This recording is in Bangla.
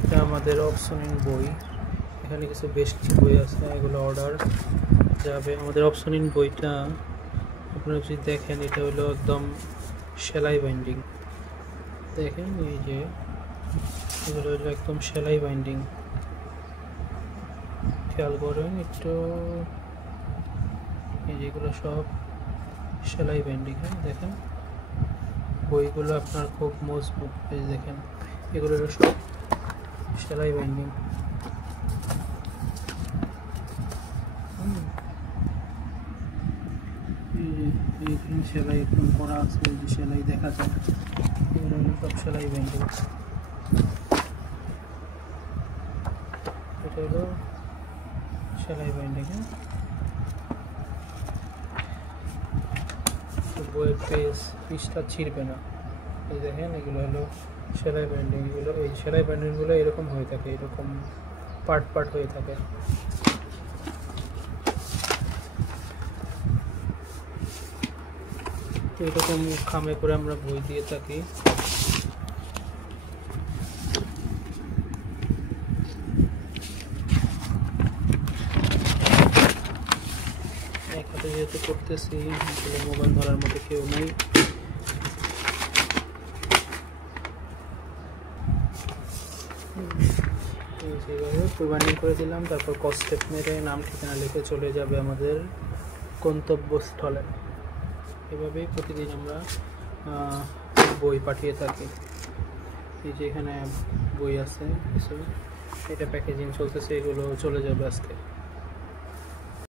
এটা আমাদের অপশনিন বই। এখানে বেশ কিছু বই আছে, এগুলো অর্ডার যাবে। আমাদের অপশনিন বইটা আপনারা যদি দেখেন, এটা হলো একদম সেলাই বাইন্ডিং। দেখেন এই যে এগুলো হলো একদম সেলাই বাইন্ডিং, খেয়াল করেন একটু। এই যেগুলো সব সেলাই বাইন্ডিং। হ্যাঁ, দেখেন বইগুলো আপনার খুব মজবুত। এই দেখেন এগুলো হলো সব সেলাই বাইন্ডিং। সেলাই একদম করা আছে, যে সেলাই দেখা যায়, এগুলো হলো সব সেলাই বাইন্ডিং। এটা হলো সেলাই বাইন্ডিং। হ্যাঁ, বইয়ের পিসটা ছিঁড়বে না। এই দেখেন এগুলো হলো সেলাই বাইন্ডিং। এগুলো এই সেলাই বাইন্ডিংগুলো এরকম হয়ে থাকে, এরকম পার্ট পার্ট হয়ে থাকে। এরকম খামে করে আমরা বই দিয়ে থাকি। এক হাতে যেহেতু করতেছি, মোবাইল ধরার মতো কেউ নেই। সেভাবে বাইন্ডিং করে দিলাম, তারপর কস্টেপ মেরে নাম ঠিকানা লিখে চলে যাবে আমাদের গন্তব্যস্থলে। এভাবেই প্রতিদিন আমরা বই পাঠিয়ে থাকি। এই যে এখানে বই আছে কিছু, এটা প্যাকেজিং চলতেছে, এগুলো চলে যাবে আজকে।